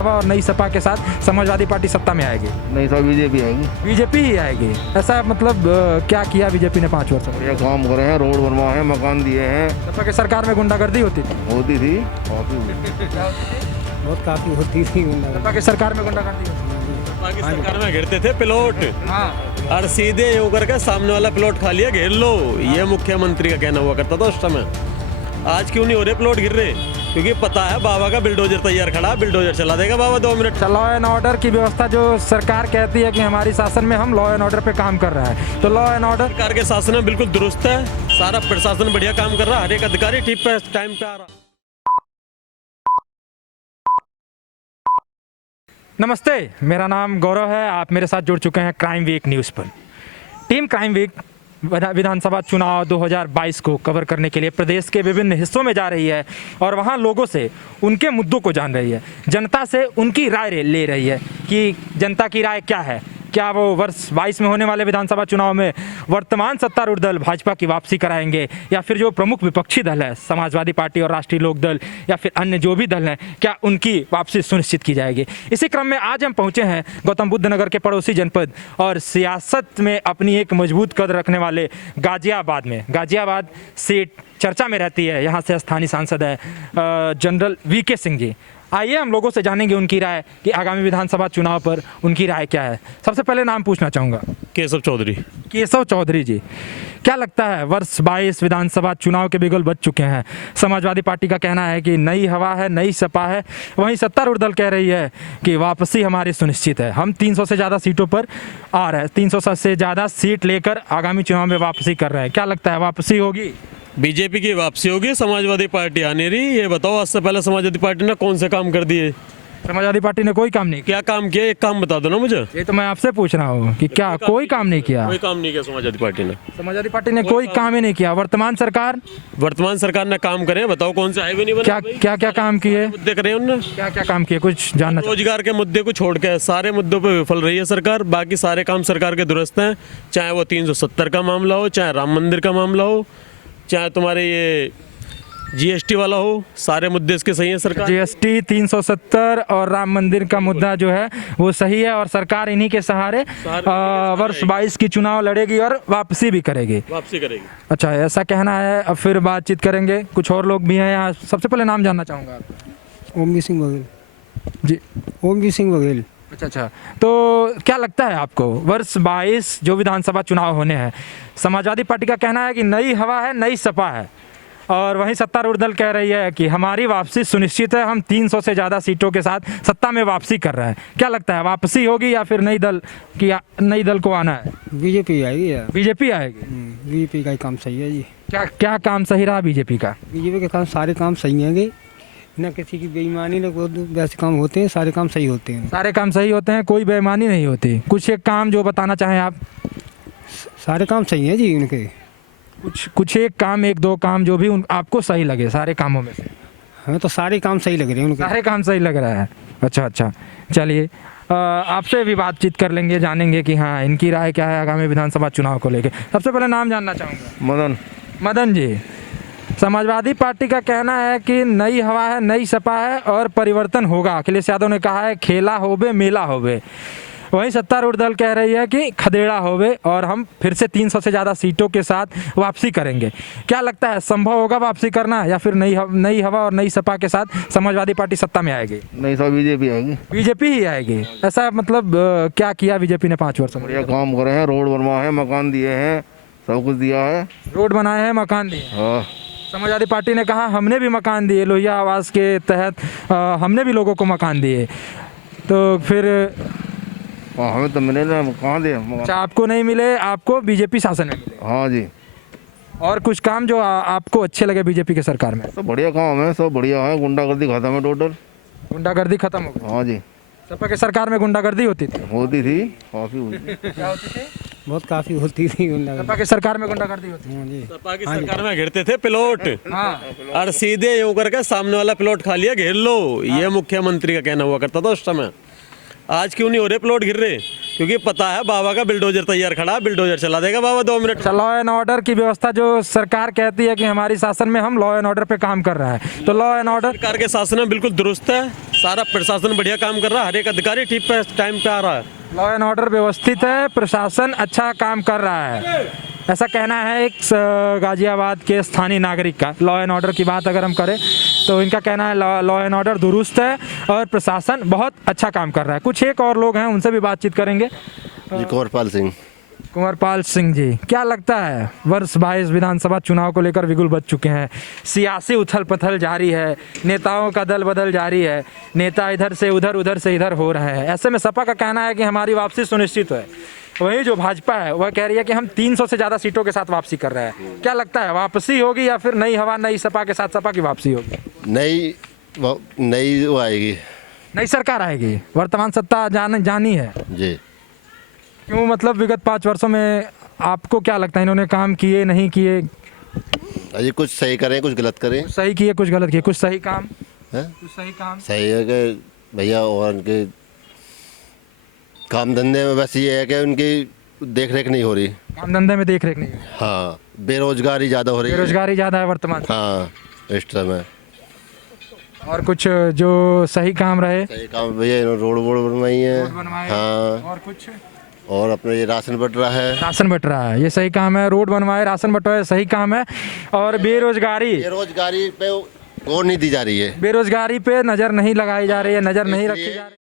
और नई सपा के साथ समाजवादी पार्टी सत्ता में आएगी। नहीं सर, बीजेपी आएगी। बीजेपी ही आएगी, ऐसा मतलब क्या किया बीजेपी ने 5 वर्षों में? ये काम करे हैं, रोड बनवाए हैं, मकान दिए हैं। सपा की सरकार में गुंडागर्दी होती थी? होती थी, काफी होती थी सपा की सरकार में गुंडागर्दी होती थी? पाकि सरकार में घेरते थे प्लॉट हाँ, और सीधे यूं करके सामने वाला प्लॉट खा लिया, घेर लो। ये मुख्यमंत्री का कहना हुआ करता था उस समय। आज क्यों नहीं हो रहे प्लॉट गिर रहे? क्योंकि पता है बाबा का बिल्डोजर तैयार खड़ा, बिल्डोजर चला देगा बाबा 2 मिनट। लॉ एंड ऑर्डर की व्यवस्था जो सरकार कहती है कि हमारी शासन में हम लॉ एंड ऑर्डर पे काम कर रहा है, तो लॉ एंड ऑर्डर सरकार के शासन में बिल्कुल दुरुस्त है, सारा प्रशासन बढ़िया काम कर रहा है, हर एक अधिकारी ठीक पे टाइम पे आ रहा। नमस्ते, मेरा नाम गौरव है। आप मेरे साथ जुड़ चुके हैं क्राइम वीक न्यूज़ पर। टीम क्राइम वीक विधानसभा चुनाव 2022 को कवर करने के लिए प्रदेश के विभिन्न हिस्सों में जा रही है और वहां लोगों से उनके मुद्दों को जान रही है, जनता से उनकी राय ले रही है कि जनता की राय क्या है। क्या वो वर्ष 22 में होने वाले विधानसभा चुनाव में वर्तमान सत्तारूढ़ दल भाजपा की वापसी कराएंगे, या फिर जो प्रमुख विपक्षी दल है समाजवादी पार्टी और राष्ट्रीय लोक दल या फिर अन्य जो भी दल हैं, क्या उनकी वापसी सुनिश्चित की जाएगी। इसी क्रम में आज हम पहुंचे हैं गौतम बुद्ध नगर के पड़ोसी जनपद और सियासत में अपनी एक मजबूत कद रखने वाले गाजियाबाद में। गाजियाबाद सीट चर्चा में रहती है, यहाँ से स्थानीय सांसद है जनरल वीके सिंह जी। आइए हम लोगों से जानेंगे उनकी राय कि आगामी विधानसभा चुनाव पर उनकी राय क्या है। सबसे पहले नाम पूछना चाहूँगा। केशव चौधरी। केशव चौधरी जी, क्या लगता है वर्ष 22 विधानसभा चुनाव के बिगुल बज चुके हैं। समाजवादी पार्टी का कहना है कि नई हवा है, नई सपा है, वहीं सत्तारूढ़ दल कह रही है कि वापसी हमारी सुनिश्चित है, हम 300 से ज़्यादा सीटों पर आ रहे हैं, 300 से ज़्यादा सीट लेकर आगामी चुनाव में वापसी कर रहे हैं। क्या लगता है वापसी होगी? बीजेपी की वापसी होगी, समाजवादी पार्टी आने रही। ये बताओ आज से पहले समाजवादी पार्टी ने कौन से काम कर दिए? समाजवादी पार्टी ने कोई काम नहीं किया। क्या काम किया? एक काम बता दो ना मुझे। ये तो मैं आपसे पूछ रहा हूँ कि क्या कोई काम नहीं किया? कोई काम नहीं किया समाजवादी पार्टी ने। समाजवादी पार्टी ने कोई काम ही नहीं किया। वर्तमान सरकार ने काम करे, बताओ कौन से हाईवे नहीं बना? क्या क्या काम किए? मुद्दे करे उन्होंने, क्या क्या काम किए, कुछ जानना रोजगार के मुद्दे को छोड़ के सारे मुद्दों पे विफल रही है सरकार। बाकी सारे काम सरकार के दुरुस्त हैं, चाहे वो 370 का मामला हो, चाहे राम मंदिर का मामला हो, चाहे तुम्हारे ये जीएसटी वाला हो, सारे मुद्दे इसके सही है। सरकार जीएसटी 370 और राम मंदिर का मुद्दा जो है वो सही है और सरकार इन्हीं के सहारे वर्ष 22 की चुनाव लड़ेगी और वापसी भी करेगी। अच्छा, ऐसा कहना है। अब फिर बातचीत करेंगे, कुछ और लोग भी हैं यहाँ। सबसे पहले नाम जानना चाहूँगा आपका। ओमवीर सिंह बघेल जी। ओमवीर सिंह बघेल। अच्छा, तो क्या लगता है आपको वर्ष 22 जो विधानसभा चुनाव होने हैं, समाजवादी पार्टी का कहना है कि नई हवा है, नई सपा है, और वहीं सत्तारूढ़ दल कह रही है कि हमारी वापसी सुनिश्चित है, हम 300 से ज़्यादा सीटों के साथ सत्ता में वापसी कर रहे हैं। क्या लगता है वापसी होगी या फिर नई दल को आना है? बीजेपी आएगी यार। बीजेपी आएगी। बीजेपी का ही काम सही है जी। क्या काम सही रहा बीजेपी का? बीजेपी के काम सारे काम सही हैं, न किसी की बेईमानी न वैसे काम होते हैं, सारे काम सही होते हैं। सारे काम सही होते हैं, कोई बेईमानी नहीं होती। कुछ एक काम जो बताना चाहें आप? सारे काम सही हैं जी उनके। कुछ एक काम, 1-2 काम जो भी आपको सही लगे सारे कामों में से? हमें तो सारे काम सही लग रहे हैं उनके। सारे काम सही लग रहा है। अच्छा, चलिए आपसे भी बातचीत कर लेंगे, जानेंगे कि हाँ इनकी राय क्या है आगामी विधानसभा चुनाव को लेकर। सबसे पहले नाम जानना चाहूँगा। मदन जी, समाजवादी पार्टी का कहना है कि नई हवा है, नई सपा है और परिवर्तन होगा। अखिलेश यादव ने कहा है खेला होवे मेला होवे। वहीं सत्तारूढ़ दल कह रही है कि खदेड़ा होवे और हम फिर से 300 से ज़्यादा सीटों के साथ वापसी करेंगे। क्या लगता है संभव होगा वापसी करना, या फिर नई हवा और नई सपा के साथ समाजवादी पार्टी सत्ता में आएगी? नहीं सर, बीजेपी आएगी। बीजेपी ही आएगी, ऐसा मतलब क्या किया बीजेपी ने 5 वर्षों में? बढ़िया काम करे हैं, रोड बनवाए हैं, मकान दिए हैं, सब कुछ दिया है। रोड बनाए हैं, मकान दिए। हाँ। समाजवादी पार्टी ने कहा हमने भी मकान दिए, लोहिया आवास के तहत हमने भी लोगों को मकान दिए, तो फिर हमें तो मिले ना, कहाँ दे? अच्छा, आपको नहीं मिले, आपको बीजेपी शासन में मिले। हाँ जी। और कुछ काम जो आपको अच्छे लगे बीजेपी के सरकार में? सब बढ़िया काम है, सब बढ़िया है। गुंडागर्दी खत्म है टोटल। गुंडागर्दी खत्म हो गई? हाँ जी। सपा की सरकार में गुंडागर्दी होती थी? होती थी, काफी होती। क्या होती थी? बहुत काफ़ी होती थी। सपा की सरकार में गुंडागर्दी होती थी? हाँ जी। सपा की सरकार में घेरते थे प्लॉट हाँ, और सीधे यूं करके सामने वाला प्लॉट खा लिया, घेर लो। ये मुख्यमंत्री का कहना हुआ करता था उस समय। आज क्यों नहीं हो रहे प्लॉट गिर रहे? क्योंकि पता है बाबा का बिल्डोजर तैयार खड़ा, बिल्डोजर चला देगा बाबा 2 मिनट। लॉ एंड ऑर्डर की व्यवस्था जो सरकार कहती है कि हमारी शासन में हम लॉ एंड ऑर्डर पे काम कर रहा है, तो लॉ एंड ऑर्डर सरकार के शासन में बिल्कुल दुरुस्त है, सारा प्रशासन बढ़िया काम कर रहा है, हर एक अधिकारी ठीक पे टाइम पे आ रहा है। लॉ एंड ऑर्डर व्यवस्थित है, प्रशासन अच्छा काम कर रहा है, ऐसा कहना है एक गाजियाबाद के स्थानीय नागरिक का। लॉ एंड ऑर्डर की बात अगर हम करें तो इनका कहना है लॉ एंड ऑर्डर दुरुस्त है और प्रशासन बहुत अच्छा काम कर रहा है। कुछ एक और लोग हैं, उनसे भी बातचीत करेंगे। जी कुंवरपाल सिंह। कुंवरपाल सिंह जी, क्या लगता है वर्ष 22 विधानसभा चुनाव को लेकर बिगुल बज चुके हैं, सियासी उथल पथल जारी है, नेताओं का दल बदल जारी है, नेता इधर से उधर उधर से इधर हो रहे हैं। ऐसे में सपा का कहना है कि हमारी वापसी सुनिश्चित है, वहीं जो भाजपा है वह कह रही है कि हम 300 से ज़्यादा सीटों के साथ वापसी कर रहे हैं। क्या लगता है वापसी होगी या फिर नई हवा नई सपा के साथ सपा की वापसी होगी? नई वो आएगी। नई सरकार आएगी, वर्तमान सत्ता जानी है। जी। क्यों, मतलब विगत 5 वर्षों में आपको क्या लगता है इन्होंने काम किए नहीं किए? अजी कुछ सही करें कुछ गलत करें। सही किए कुछ गलत किए, कुछ सही काम है? कुछ सही काम सही है कि भैया और उनके काम धंधे में बस ये है कि उनकी देख रेख नहीं हो रही। काम धंधे में देख रेख नहीं है, हाँ, बेरोजगारी ज़्यादा हो रही है। बेरोजगारी ज़्यादा है वर्तमान। हाँ, इस समय। और कुछ जो सही काम रहे? सही काम भैया रोड बनवाई है। हाँ, और कुछ? और अपने ये राशन बट रहा है। राशन बट रहा है, ये सही काम है। रोड बनवाए, राशन बटवाए, सही काम है। और बेरोजगारी पे गौर नहीं दी जा रही है। बेरोजगारी पे नज़र नहीं लगाई जा रही है, नज़र नहीं रखी जा रही है।